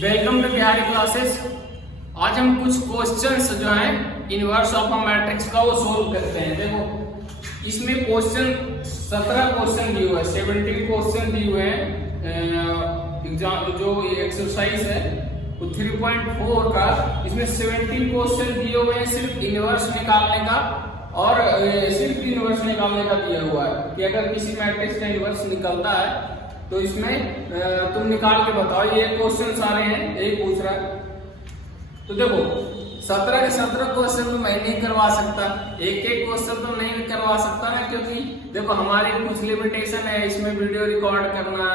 Welcome to Bihari classes. आज हम कुछ क्वेश्चंस जो हैं इनवर्स ऑफ अ मैट्रिक्स का वो सोल्व करते हैं। देखो इसमें क्वेश्चन 17 क्वेश्चन दिए हुए हैं, 17 क्वेश्चन दिए हुए हैं। एग्जाम जो एक्सरसाइज है वो 3.4 का, इसमें 17 क्वेश्चन दिए हुए हैं सिर्फ इनवर्स निकालने का, और सिर्फ इनवर्स निकालने का दिया हुआ है कि अगर किसी मैट्रिक्स का इनवर्स निकलता है तो इसमें तुम निकाल के बताओ। ये क्वेश्चन सारे हैं, यही पूछ रहा है। तो देखो 17 के 17 क्वेश्चन तो मैं नहीं करवा सकता, एक एक क्वेश्चन तो नहीं करवा सकता ना, क्योंकि देखो हमारी कुछ लिमिटेशन है इसमें वीडियो रिकॉर्ड करना,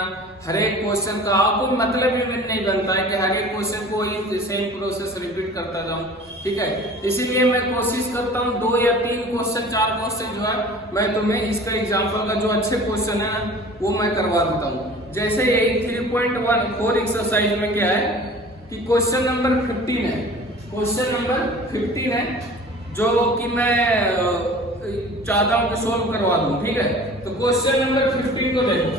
हर एक क्वेश्चन का कोई मतलब ही नहीं बनता है कि हर एक क्वेश्चन को ही सेम प्रोसेस रिपीट करता जाऊं, ठीक है। इसीलिए मैं कोशिश करता हूँ 2 या 3 क्वेश्चन 4 क्वेश्चन जो है मैं तुम्हें इसका एग्जाम्पल का जो अच्छे क्वेश्चन है वो मैं करवा देता हूँ। जैसे यही 3.14 एक्सरसाइज में क्या है कि क्वेश्चन नंबर 15 है, क्वेश्चन नंबर 15 है जो कि मैं चाहता हूं कि सोल्व करवा दूं, ठीक है। तो क्वेश्चन नंबर 15 को देखो।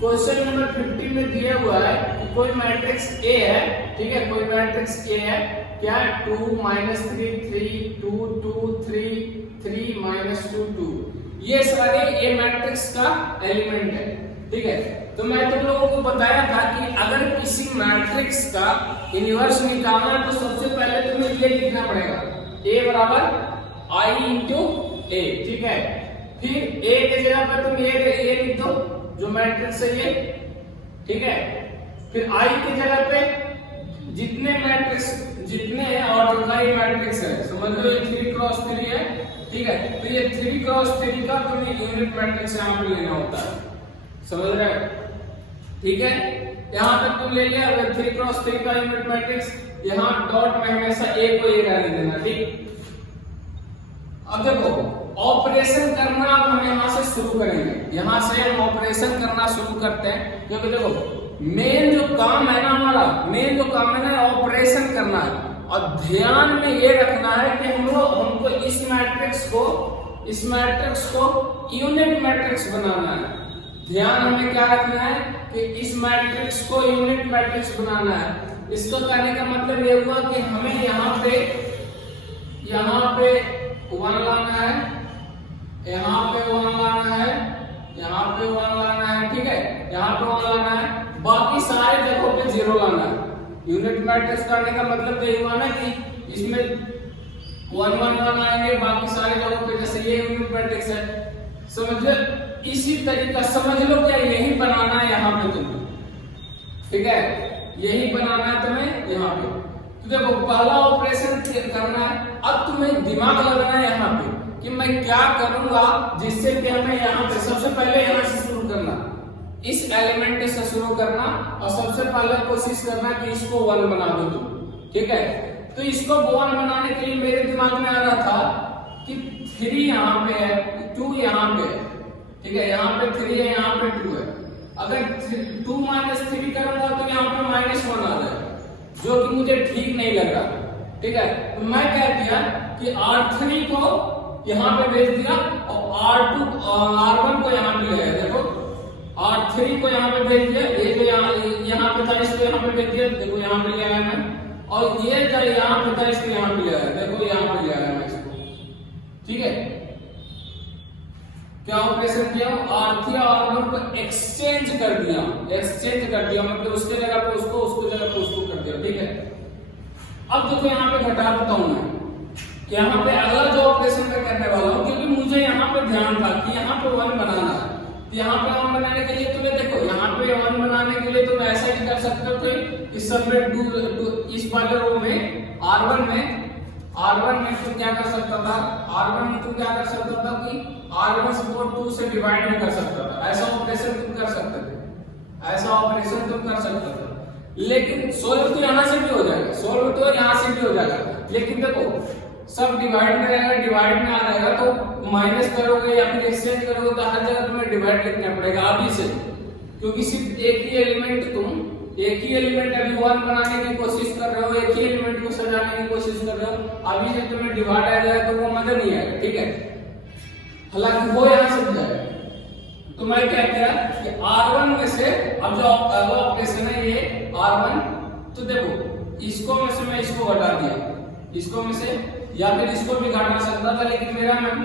क्वेश्चन नंबर 15 में दिया हुआ है कि कोई मैट्रिक्स ए है, ठीक है, कोई मैट्रिक्स ए है, क्या 2 -3 3 2 2 3 3 -2 2, ये सारे ए मैट्रिक्स का एलिमेंट है, ठीक है। तो मैं तुम लोगों को बताया था कि अगर किसी मैट्रिक्स का इनवर्स निकालना है तो सबसे पहले तुम्हें ये लिखना पड़ेगा, a बराबर i इंटू ए, ठीक है। फिर a के जगह पर तुम ये लिख दो जो मैट्रिक्स है ये, ठीक है। फिर i की जगह पे जितने ऑर्डर का ये मैट्रिक्स है, समझ लो ये 3x3 है, ठीक है। तो ये 3x3 का तुम्हें यूनिट मैट्रिक्स यहाँ पे लेना होता है, समझ रहे हो, ठीक है। यहाँ तक तुम ले लिया 3x3 का यूनिट मैट्रिक्स, यहाँ डॉट में हमेशा a को a रहने देना, ठीक। अब देखो ऑपरेशन करना अब हम यहाँ से शुरू करेंगे, यहाँ से हम ऑपरेशन करना शुरू करते हैं, क्योंकि देखो मेन जो काम है ना हमारा, मेन जो काम है ना ऑपरेशन करना है। और ध्यान में ये रखना है कि हमको इस मैट्रिक्स को यूनिट मैट्रिक्स बनाना है। ध्यान हमें क्या रखना है कि इस मैट्रिक्स को यूनिट मैट्रिक्स बनाना है। इसको कहने का मतलब ये हुआ कि हमें यहाँ पे 1 लाना है, यहाँ पे 1 लाना है, यहाँ पे 1 लाना है, ठीक है, यहाँ पे 1 लाना है, बाकी सारे जगहों पे 0 लाना है। यूनिट मैट्रिक्स करने का मतलब ये हुआ ना कि इसमें 1 1 1 आएंगे, बाकी सारे जगहों पे, जैसे ये यूनिट मैट्रिक्स है, समझ लो। इसी तरीका समझ लो क्या यही बनाना है यहाँ पे तुम्हें, ठीक है, यही बनाना है तुम्हें यहाँ पे। तो देखो पहला ऑपरेशन करना है, अब तुम्हें दिमाग लगाना है यहाँ पे कि मैं क्या करूंगा जिससे कि हमें यहाँ पे सबसे पहले यहाँ से शुरू करना, इस एलिमेंट से शुरू करना, और सबसे पहले कोशिश करना कि इसको 1 बना दो तुम, ठीक है। तो इसको 1 बनाने के लिए मेरे दिमाग में आ रहा था कि 3 यहाँ पे है, 2 यहाँ पे है, ठीक है, यहाँ पे 3 है, यहाँ पे 2 है। अगर 2 - 3 करूंगा तो यहाँ पे -1 आ जाएगा, जो कि मुझे ठीक नहीं लग रहा, ठीक है। तो मैं क्या किया कि R3 को यहाँ पे भेज दिया और R1 को यहाँ पे ले आया। देखो R3 को यहाँ पे भेज दिया, ये जो यहाँ पे था इसको यहाँ पे भेज दिया, देखो यहाँ पे ले आया मैं, और ये जो यहाँ पे था इसको यहाँ पे ले आया, देखो यहाँ पे ले आया मैं इसको, ठीक है। क्या ऑपरेशन किया, R3 और R1 को एक्सचेंज कर दिया, मतलब उसके जगह पे उसको जगह पे उसको कर दिया, ठीक है। अब देखो यहाँ पे घटा देता हूं मैं कि यहाँ पे अगला जो ऑपरेशन मैं करने वाला हूँ, क्योंकि मुझे यहाँ पे ध्यान था कि यहाँ पे 1 बनाना है। यहाँ पे 1 बनाने के लिए तुम्हें देखो, यहाँ पे 1 बनाने के लिए तुम ऐसा ही कर सकते हो कि इस सब में इस वाले रो में R1 में तुम क्या कर सकता था, कि R1 को 2 से डिवाइड भी कर सकता था, ऐसा ऑपरेशन तुम कर सकते थे, लेकिन सोल्व तो यहाँ से भी हो जाएगा, लेकिन देखो सब डिवाइड में रहेगा, डिवाइड में आ जाएगा, तो माइनस करोगे या फिर एक्सचेंज करोगे तो हर जगह तुम्हें डिवाइड लिखना पड़ेगा अभी से, क्योंकि सिर्फ एक ही एलिमेंट अभी 1 बनाने की कोशिश कर रहे हो, एक ही एलिमेंट को सजाने की कोशिश कर रहे हो, अभी से तुम्हें डिवाइड आ जाएगा तो वो मजा नहीं आएगा, ठीक है। हालांकि वो यहाँ से जाएगा, तो मैं क्या किया कि R1 में से अब जो अगला ऑपरेशन है ये R1, तो देखो इसको में से मैं इसको घटा दिया, इसको में से, या फिर इसको भी घटा सकता था, लेकिन मेरा मन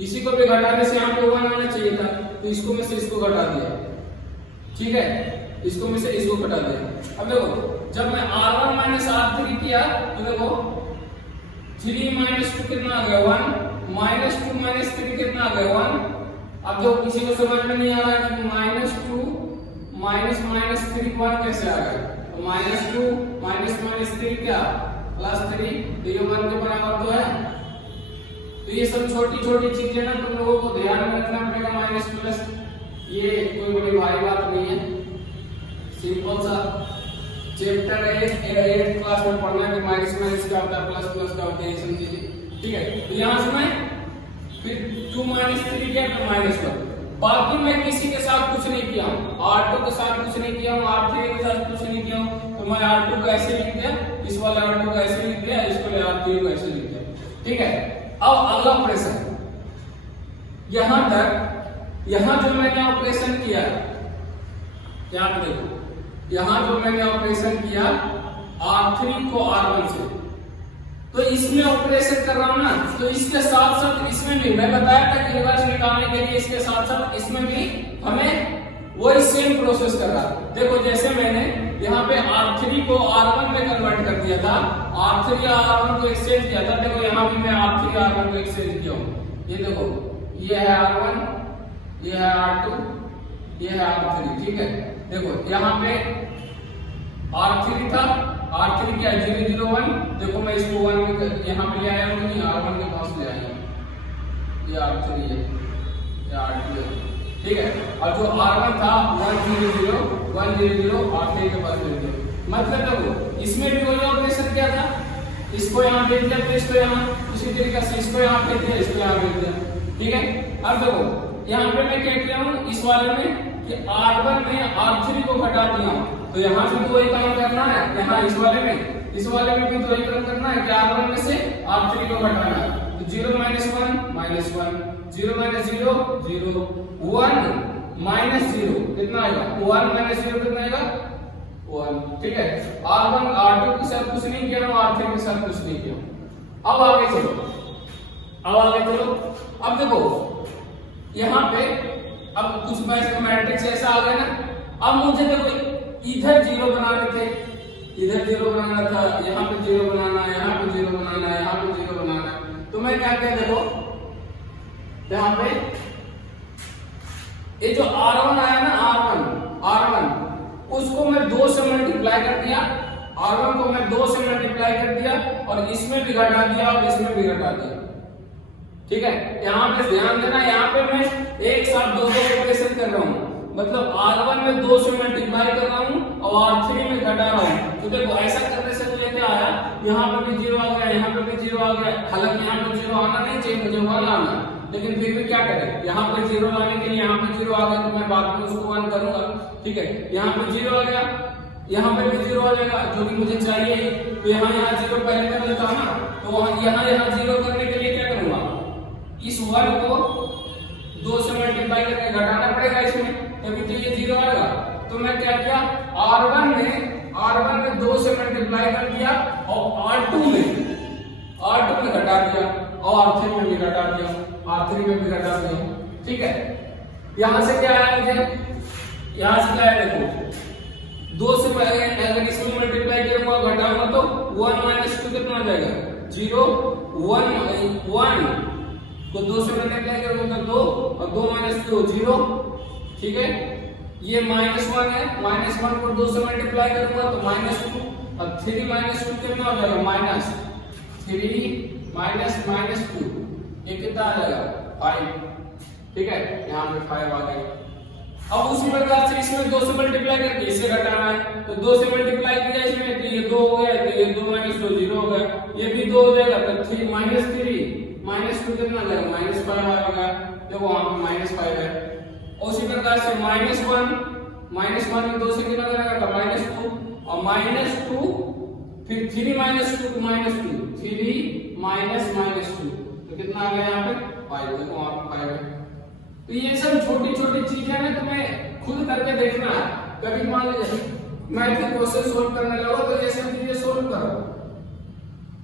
इसी को भी घटाने से यहाँ पे 1 आना चाहिए था, तो इसको में से इसको घटा दिया, ठीक है, इसको में से इसको घटा दिया। अब देखो जब मैं R1 माइनस R3 किया तो देखो 3 माइनस 2 कितना आ गया 1, माइनस 2 माइनस 3 कितना आ गया 1। अब जो किसी को समझ में नहीं आ रहा है कि माइनस 2 माइनस माइनस 3 1 कैसे आ गया, तो माइनस 2 माइनस माइनस 3 क्या प्लस 3, तो ये 1 के बराबर तो है। तो ये सब छोटी छोटी चीजें ना तुम लोगों को ध्यान में रखना पड़ेगा, माइनस प्लस ये कोई बड़ी भारी बात नहीं है, सिंपल सा चैप्टर 8 क्लास में पढ़ना है कि माइनस माइनस क्या होता है, प्लस प्लस क्या होता है, ये समझिए, ठीक है। तो यहां से मैं फिर 2 माइनस 3 किया तो माइनस 1, बाकी मैं किसी के साथ कुछ नहीं किया हूं, R2 के साथ कुछ नहीं किया हूं, R3 के साथ कुछ नहीं किया हूं, तो मैं R2 को ऐसे लिख दिया, इस वाले R2 को ऐसे लिख दिया, इस वाले R3 को ऐसे लिख दिया, ठीक है। अब अगला ऑपरेशन, यहां तक यहां जो मैंने ऑपरेशन किया, यहां पे देखो, यहां जो मैंने ऑपरेशन किया R3 को R1 से, तो इसमें ऑपरेशन कर रहा हूं ना, तो इसके साथ साथ इसमें भी मैं बताया था कि रिवर्स निकालने के लिए इसके साथ साथ इसमें भी हमें वही सेम प्रोसेस कर रहा। देखो जैसे मैंने यहाँ पे R3 को R1 में कन्वर्ट कर दिया था, R3 R1 को एक्सचेंज किया था, देखो यहाँ भी मैं R3 R1 को एक्सचेंज किया हूँ, ये देखो ये है R1, ये है R2, ये है R3, ठीक है। देखो यहाँ पे R3 था, R3 क्या है 0 0 1, देखो मैं इसको 1 में यहाँ पे ले आया हूँ, नहीं R1 के पास ले आया हूँ, ये R3 है, ये R2 है, ठीक है। और जो R1 था 1 0 0 1 0 0 R3 के पास ले दिया, मतलब देखो इसमें भी वही ऑपरेशन किया था, इसको यहाँ भेज दिया, फिर इसको यहाँ, उसी तरीके से इसको यहाँ भेज दिया, इसको यहाँ भेज दिया, ठीक है। अब देखो यहाँ पे मैं क्या किया हूँ इस वाले में कि R1 में R3 को घटा दिया, तो यहाँ से तो वही काम करना है, यहाँ इस वाले में भी तो वही काम करना है कि R1 में से R3 को घटाना है, तो 0 माइनस 1 माइनस 1, 0 माइनस 0 0, 1 माइनस 0 कितना आएगा, 1 माइनस 0 कितना आएगा 1, ठीक है। R1 R2 के साथ कुछ नहीं किया, R3 के साथ कुछ नहीं किया। अब आगे चलो, अब देखो यहाँ पे अब कुछ मैट्रिक्स ऐसा आ गया ना, अब मुझे देखो इधर 0 बनाने थे, इधर 0 बनाना था, यहाँ पे 0 बनाना है, यहाँ पे 0 बनाना है, यहाँ पे 0 बनाना है, तो मैं क्या किया देखो यहाँ पे ये जो R1 आया ना R1 उसको मैं 2 से मल्टीप्लाई कर दिया, R1 को मैं 2 से मल्टीप्लाई कर दिया और इसमें भी घटा दिया और इसमें भी घटा दिया, ठीक है। यहाँ पे ध्यान देना, यहाँ पे मैं एक साथ दो ऑपरेशन कर रहा हूँ, मतलब R1 में 2 से मल्टीप्लाई कर रहा हूँ और R3 में घटा रहा हूँ, तो देखो ऐसा करने से मुझे क्या आया, यहाँ पे भी 0 आ गया, यहाँ पे भी 0 आ गया, हालांकि यहाँ पे 0 आना नहीं चाहिए, मुझे 1 आना, लेकिन फिर भी क्या करें, यहाँ पे 0 लाने के लिए यहाँ पे 0 आ गया, तो मैं बाद में उसको 1 करूंगा, ठीक है। यहाँ पे 0 आ गया, यहाँ पे भी 0 आ जाएगा जो कि मुझे चाहिए, तो यहाँ 0 पहले कर लेता हूँ ना, तो यहाँ 0 करने के लिए क्या करूंगा, इस 1 को 2 से मल्टीप्लाई करके घटाना पड़ेगा इसमें, तभी तो ये 0 आएगा। तो मैं क्या किया, R1 में 2 से मल्टीप्लाई कर दिया और R2 में घटा दिया और R3 में भी घटा दिया, ठीक है। यहां से क्या आया मुझे, यहां से क्या आया देखो 2 से अगर इसमें मल्टीप्लाई करूंगा घटाऊंगा तो 1 माइनस 2 कितना आ जाएगा 0, 1 को 2 से मल्टीप्लाई करूंगा तो 2 और 2 माइनस 2 0, ठीक है। ये -1 है, -1 को 2 से मल्टीप्लाई करूंगा तो -2 और 3 - 2 कितना हो जाएगा -3 माइनस 2, ये कितना आ जाएगा 5, ठीक है। यहाँ पे 5 आ गया। अब उसी प्रकार से इसमें 2 से मल्टीप्लाई करके इसे घटाना है, तो 2 से मल्टीप्लाई किया इसमें तो ये 2 हो गया, तो ये 2 - 2 0 हो गया, ये भी 2 हो जाएगा तो 3 -2 कितना आ जाएगा -5 आएगा, देखो वहां पे -5 है। उसी प्रकार से -1 में 2 से कितना करेगा तो -2 और -2 फिर 3 - 2 तो -2 3 - -2 तो कितना आ गया यहाँ पे 5, देखो वहां पे 5 है, तो ये सब छोटी छोटी चीजें ना तुम्हें खुद करके देखना है। कभी मान लीजिए मैथ के क्वेश्चन सोल्व करने लगो तो ये सब चीजें सोल्व करो।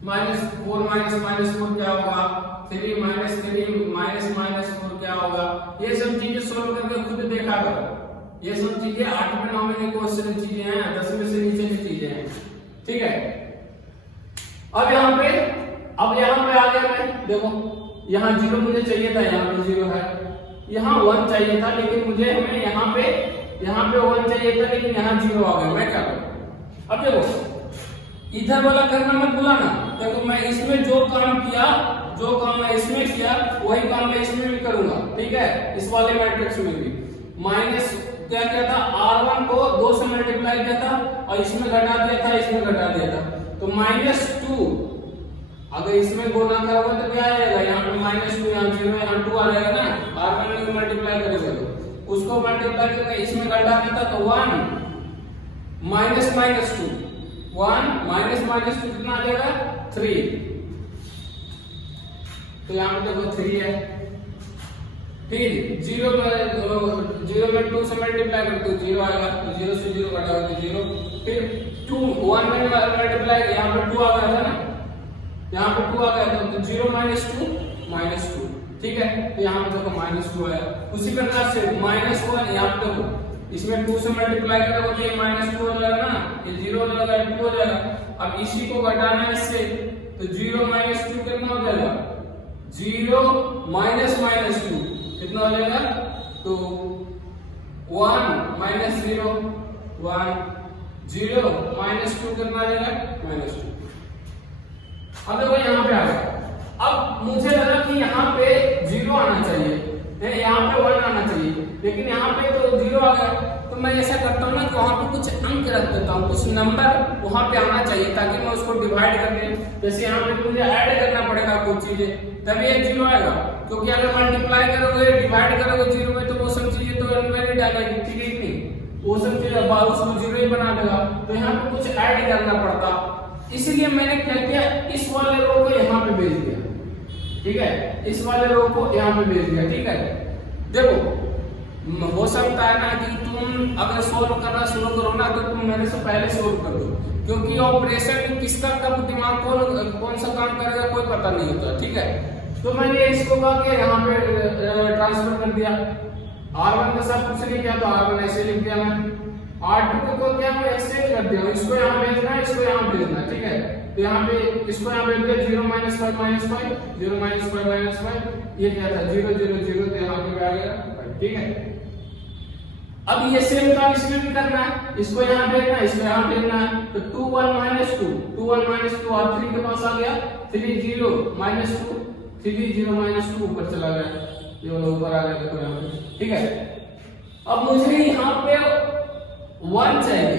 -4 -4 क्या होगा, 3 -3 -4 क्या होगा, ये सब चीजें सोल्व करके खुद देखा करो। ये सब चीजें 8वें 9वें के क्वेश्चन चीजें हैं, 10वें से नीचे की चीजें हैं, ठीक है। अब यहाँ पे आ गया मैं, देखो यहाँ 0 मुझे चाहिए था, यहाँ पे 0 है, यहाँ 1 चाहिए था, लेकिन मुझे हमें यहाँ पे 1 चाहिए था, लेकिन यहाँ 0 आ गया। मैं क्या करूँ? अब देखो इधर वाला करना मत भूलना। देखो मैं इसमें जो काम किया, जो काम मैं इसमें किया, वही काम मैं इसमें भी करूंगा, ठीक है। इस वाले मैट्रिक्स में भी माइनस क्या किया था, R1 को 2 से मल्टीप्लाई किया था और इसमें घटा दिया था, इसमें घटा दिया था, तो -2 अगर इसमें गुणा करोगे तो क्या आएगा, यहाँ पे -2, यहाँ 0, यहाँ 2 आ जाएगा ना। R1 में मल्टीप्लाई करोगे तो उसको मल्टीप्लाई करके इसमें घटा दिया था, तो 1 -2 1 -2 कितना आ जाएगा, 3। तो यहाँ पे देखो 3 है। फिर 0 में 2 से मल्टीप्लाई करते हो 0 आएगा, तो 0 से 0 घटाओ तो 0। फिर 1 में मल्टीप्लाई, यहाँ पे 2 आ गया था ना, यहाँ पे 2 आ गया था, तो 0 -2 ठीक है। तो यहाँ पे देखो -2 आया। उसी प्रकार से -1 यहाँ पे देखो, इसमें 2 से मल्टीप्लाई करोगे तो ये -2 हो जाएगा ना, ये 0 हो जाएगा, ये 2 हो जाएगा। अब इसी को घटाना है इससे, तो 0 -2 कितना हो जाएगा, 0 -2 कितना हो जाएगा, तो 1 -0 1 0 -2 कितना आ जाएगा, -2। अब देखो यहाँ पे आ गया। अब मुझे लगा कि यहाँ पे 0 आना चाहिए, यहाँ पे 1 आना चाहिए, लेकिन यहाँ पे तो 0 आ गया। तो मैं ऐसा करता हूँ ना कि वहाँ पे कुछ अंक रख देता हूँ, कुछ नंबर वहाँ पे आना चाहिए, ताकि मैं उसको डिवाइड करने, जैसे यहाँ पे मुझे ऐड करना पड़ेगा कुछ चीजें, तभी ये 0 आएगा। क्योंकि अगर मल्टीप्लाई करोगे, डिवाइड करोगे 0 में, तो वो सब चीजें तो इनवैलिड आ जाएगी, ठीक है कि नहीं, वो सब चीजें उसको 0 ही बना देगा। तो यहाँ पे कुछ ऐड करना पड़ता, इसलिए मैंने क्या किया, इस वाले रो को यहाँ पे भेज दिया, ठीक है, इस वाले रो को यहाँ पे भेज दिया, ठीक है। देखो हो सकता है ना कि तुम अगर सोल्व करना शुरू करो ना, तो तुम मेरे से पहले सोल्व कर दो, क्योंकि ऑपरेशन में किसका कब दिमाग कौन सा काम करेगा कोई पता नहीं होता, ठीक है। तो मैंने इसको कहा कि यहाँ पे ट्रांसफर कर दिया, R1 का सब कुछ नहीं किया, तो R1 ऐसे लिख दिया मैं, R2 को क्या मैं ऐसे कर दिया, इसको यहाँ भेजना है, इसको यहाँ भेजना है, ठीक है। तो यहाँ पे इसको यहाँ भेज दिया, 0 -5 -5 0 -5 -5, ये क्या था 0 0 0, तो यहाँ पे आ गया, ठीक है। अब ये सेम काम इसमें भी करना है, इसको यहाँ भेजना है, इसको यहाँ भेजना है, तो 2 1 -2 2 1 -2 R3 के पास आ गया, 3 0 -2 3 0 -2 ऊपर चला गया, ये वाला ऊपर आ गया, देखो यहाँ पे, ठीक है। अब मुझे यहाँ पे 1 चाहिए,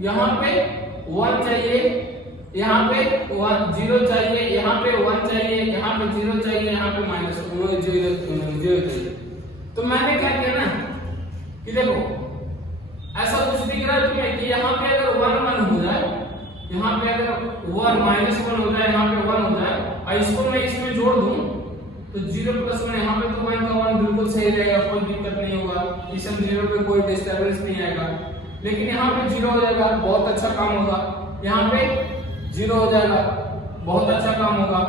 यहाँ पे 1 चाहिए, यहाँ पे 0 चाहिए, यहाँ पे 1 चाहिए, यहाँ पे 0 चाहिए, यहाँ पे -0 चाहिए। तो मैंने क्या किया ना कि देखो ऐसा कुछ दिख रहा है तुम्हें कि यहाँ पे अगर 1 1 हो जाए, यहाँ पे अगर 1 -1 हो जाए, यहाँ पे 1 हो जाए, और इसको मैं इसमें जोड़ दूं, तो 0 + 1, यहाँ पे तो 1 का 1 बिल्कुल सही रहेगा, कोई दिक्कत नहीं होगा, इस 0 पे कोई डिस्टर्बेंस नहीं आएगा। लेकिन यहाँ पे 0 हो जाएगा, बहुत अच्छा काम होगा, यहाँ पे 0 हो जाएगा, बहुत अच्छा काम होगा।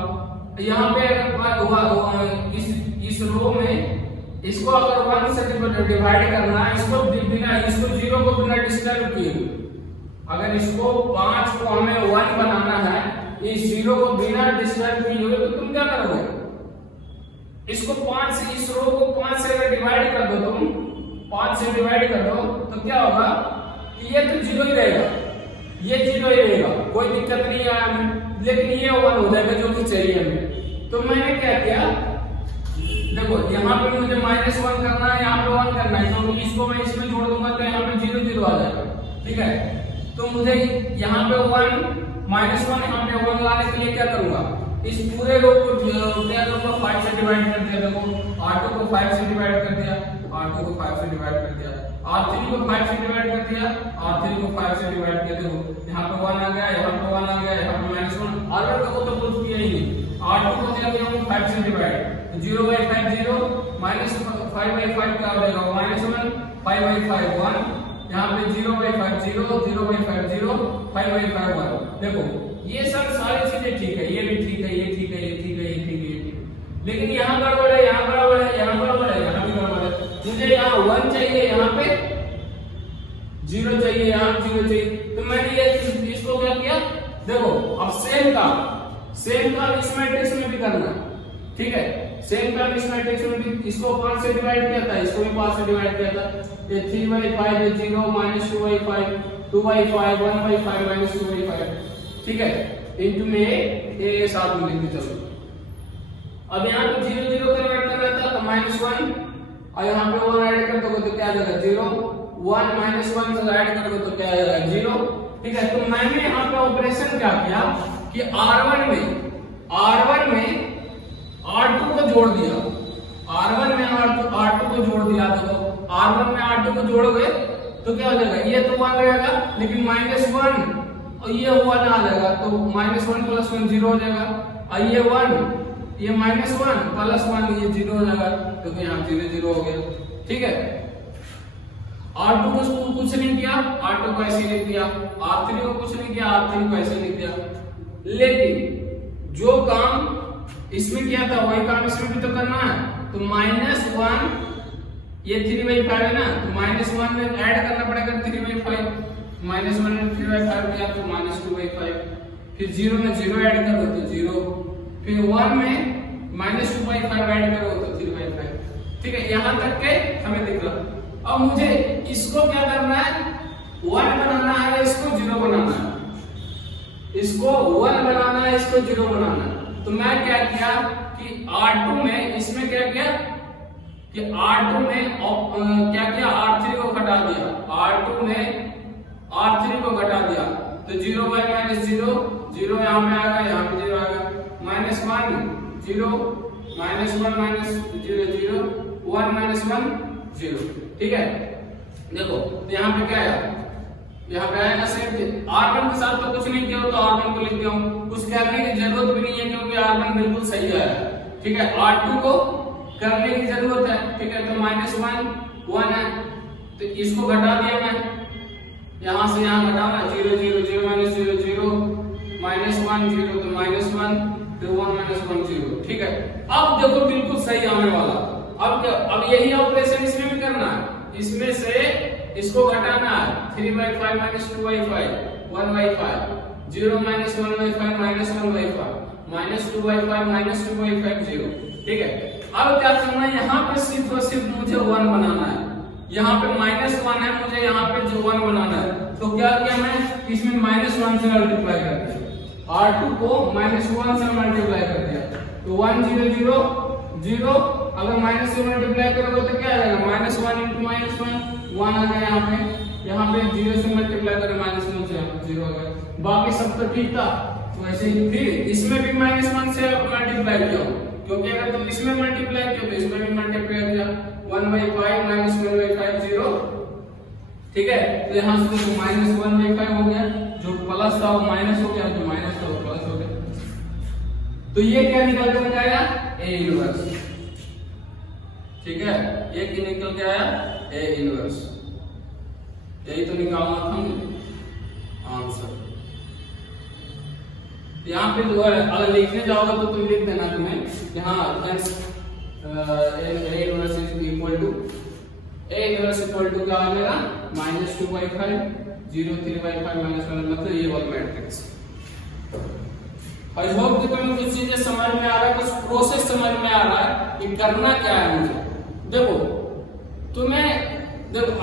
यहाँ पे इस रो में इसको अगर 1 से डिवाइड करना है, इसको 0 को बिना डिस्टर्ब किए, अगर इसको 5 को हमें 1 बनाना है, इस 0 को बिना डिस्टर्ब किए हुए, तो तुम क्या करोगे, इसको 5 से, इस रो को 5 से अगर डिवाइड कर दो, तुम 5 से डिवाइड कर दो, तो क्या होगा कि ये तो 0 ही रहेगा, ये 0 ही रहेगा, कोई दिक्कत नहीं है हमें, लेकिन ये 1 हो जाएगा जो कि चाहिए हमें। तो मैंने क्या किया, देखो यहाँ पे मुझे -1 करना है, यहाँ पे 1 करना है, तो इसको मैं इसमें जोड़ दूंगा, तो यहाँ पे 0 0 आ जाएगा, ठीक है। तो मुझे यहाँ पे 1 -1, यहाँ पे 1 लाने के लिए क्या करूंगा, इस पूरे रो को क्या करूंगा, 5 से डिवाइड कर दिया, देखो R2 को 5 से डिवाइड कर दिया, R2 को 5 से डिवाइड कर दिया, R3 को 5 से डिवाइड कर दिया, R3 को 5 से डिवाइड कर दिया, देखो यहाँ पे 1 आ गया, यहाँ पे 1 आ गया, यहाँ पे -1, R1 को तो कुछ किया ही नहीं, R2 को दिया 5 से डिवाइड, तो 0/5 0, -5/5 क्या हो जाएगा -1, 5/5 1, यहाँ पे 0/5 0, 0/5 0, 5/5 1। देखो ये सब सारी चीजें ठीक है, ये भी ठीक है, ये ठीक है, ये ठीक है, ये ठीक है, ये ठीक है, लेकिन यहाँ गड़बड़ है, यहाँ गड़बड़ है, यहाँ गड़बड़ है, यहाँ भी गड़बड़ है। मुझे यहाँ 1 चाहिए, यहाँ पे 0 चाहिए, यहाँ 0 चाहिए, तो मैंने ये इसको क्या किया, देखो अब सेम का इस मैट्रिक्स में भी करना, ठीक है, सेम का इस मैट्रिक्स में भी इसको 5 से डिवाइड किया था, इसको भी 5 से डिवाइड किया था। ये 3/5 है 0 -2/5 2/5 1/5 -2/5, ठीक है, इनटू में ये साथ में लिख के चलो। अब यहाँ पे 0 0 कन्वर्ट करना था तो -1 और यहाँ पे 1 ऐड कर दोगे तो क्या आ जाएगा 0, 1 -1 से ऐड करोगे तो क्या आ जाएगा 0, ठीक है। तो मैंने यहाँ पे ऑपरेशन क्या किया कि R1 में R2 को जोड़ दिया, R1 में R2 को जोड़ दिया, तो R1 में R2 को जोड़ोगे तो क्या हो जाएगा, ये तो 1 रहेगा लेकिन -1 और ये 1 आ जाएगा, तो -1 + 1 0 हो जाएगा, और ये 1 ये -1 + 1 ये 0 हो जाएगा, तो यहाँ 0 0 हो गया, ठीक है। R2 को कुछ नहीं किया, R2 को ऐसे लिख दिया, R3 को कुछ नहीं किया, R3 को ऐसे लिख दिया, लेकिन जो काम इसमें किया था वही काम इसमें भी तो करना है। तो -1 ये 3/5 है ना, तो -1 में ऐड करना पड़ेगा 3/5, -1 में 3/5 किया तो -2/5, फिर 0 में 0 ऐड कर दो तो 0, फिर 1 में -2/5 ऐड करो तो 3/5, ठीक है, यहाँ तक के हमें दिख रहा। अब मुझे इसको क्या करना है, 1 बनाना है, इसको 0 बनाना है, इसको 1 बनाना है, इसको 0 बनाना है। तो मैं क्या किया कि R2 में इसमें क्या किया कि R2 में क्या किया, R3 को घटा दिया, R2 में R3 को घटा दिया, तो 0/-0 0 यहाँ पे आ गया, यहाँ पे 0 आ गया, -1 0 -1 -0 0 1 -1 0, ठीक है। देखो तो यहाँ पे क्या आया, यहाँ पे आएगा सेम R1 के साथ तो कुछ नहीं किया तो R1 को लिख दिया हूँ, कुछ करने की जरूरत भी नहीं है क्योंकि R1 बिल्कुल सही आया, ठीक है। R2 को करने की जरूरत है, ठीक है, तो -1 1 है, तो इसको घटा दिया मैं, यहाँ से यहाँ घटाना 0 0 0 -0 0 -1 0 तो -1 फिर 1 -1 0, ठीक है। अब देखो बिल्कुल सही आने वाला, अब यही ऑपरेशन इसमें भी करना है, इसमें से इसको घटाना है 3/5 -2/5 1/5 0 -1/5 -1/5 -2/5 -2/5 0, ठीक है। अब क्या करना है, यहाँ पे सिर्फ और सिर्फ मुझे 1 बनाना है, यहाँ पे -1 है, मुझे यहाँ पे जो 1 बनाना है, तो क्या किया मैं इसमें -1 से मल्टीप्लाई कर दिया, R2 को -1 से मल्टीप्लाई कर दिया, तो 1 0 0 0, अगर माइनस से मल्टीप्लाई करोगे तो क्या आ जाएगा, -1 × -1 1 आ गया, यहाँ पे 0 से मल्टीप्लाई करें -1 से 0 आ गया, बाकी सब तो ठीक था। तो ऐसे ही फिर इसमें भी -1 से मल्टीप्लाई किया, क्योंकि अगर तुम इसमें मल्टीप्लाई किया तो इसमें भी मल्टीप्लाई किया, 1/5 -1/5 0, ठीक है। तो यहाँ से -1/5 हो गया, जो प्लस था वो माइनस हो गया, जो माइनस था वो प्लस हो गया, तो ये क्या निकल कर आया, A इनवर्स, ठीक है, ये की निकल के आया A इनवर्स, यही तो निकालना था आंसर। यहाँ पे जो है अगर लिखने जाओगे तो तुम लिख देना तुम्हें यहाँ A इनवर्स इक्वल टू क्या आ जाएगा, -2/5 0 3/5 -1, मतलब ये वाला मैट्रिक्स। आई होप कि तुम्हें कुछ चीजें समझ में आ रहा है, कुछ प्रोसेस समझ में आ रहा है कि करना क्या है मुझे। देखो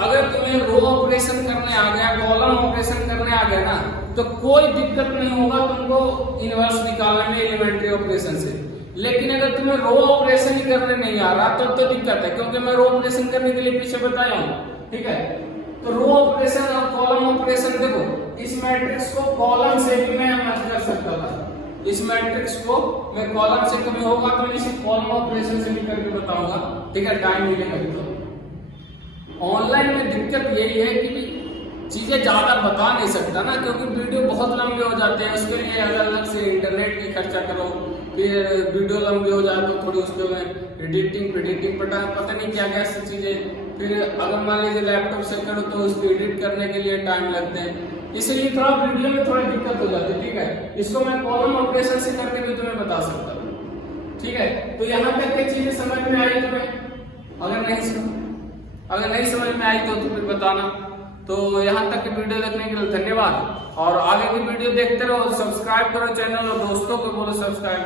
अगर तुम्हें रो ऑपरेशन करने आ गया, कॉलम ऑपरेशन करने आ गया ना, तो कोई दिक्कत नहीं होगा तुमको इनवर्स निकालने में एलिमेंट्री ऑपरेशन से। लेकिन अगर तुम्हें रो ऑपरेशन ही करने नहीं आ रहा तब तो दिक्कत है, क्योंकि मैं रो ऑपरेशन करने के लिए पीछे बताया हूँ, ठीक है। तो रो ऑपरेशन और कॉलम ऑपरेशन, देखो इस मैट्रिक्स को कॉलम से भी मैं मर्ज कर सकता था, इस मैट्रिक्स को मैं कॉलम से कभी होगा तो मैं इसे कॉलम ऑपरेशन से भी करके बताऊंगा, ठीक है, टाइम मिलेगा तो। ऑनलाइन में दिक्कत यही है कि चीजें ज्यादा बता नहीं सकता ना, क्योंकि वीडियो बहुत लंबे हो जाते हैं, उसके लिए अलग अलग से इंटरनेट की खर्चा करो, फिर वीडियो लंबी हो जाए तो थोड़ी उसके में एडिटिंग पता नहीं क्या क्या ऐसी चीजें, फिर अगर मान लीजिए लैपटॉप से करो तो उसको एडिट करने के लिए टाइम लगते हैं, इसलिए थोड़ा वीडियो में थोड़ी दिक्कत हो जाती है। ठीक है, इसको मैं कॉलम ऑपरेशन से करके भी तुम्हें बता सकता हूँ। ठीक है, तो यहाँ तक की चीजें समझ में आई तुम्हें? अगर नहीं समझ में आई तो फिर बताना। तो यहाँ तक की वीडियो देखने के लिए धन्यवाद, और आगे की वीडियो देखते रहो, सब्सक्राइब करो चैनल और दोस्तों को बोलो सब्सक्राइब।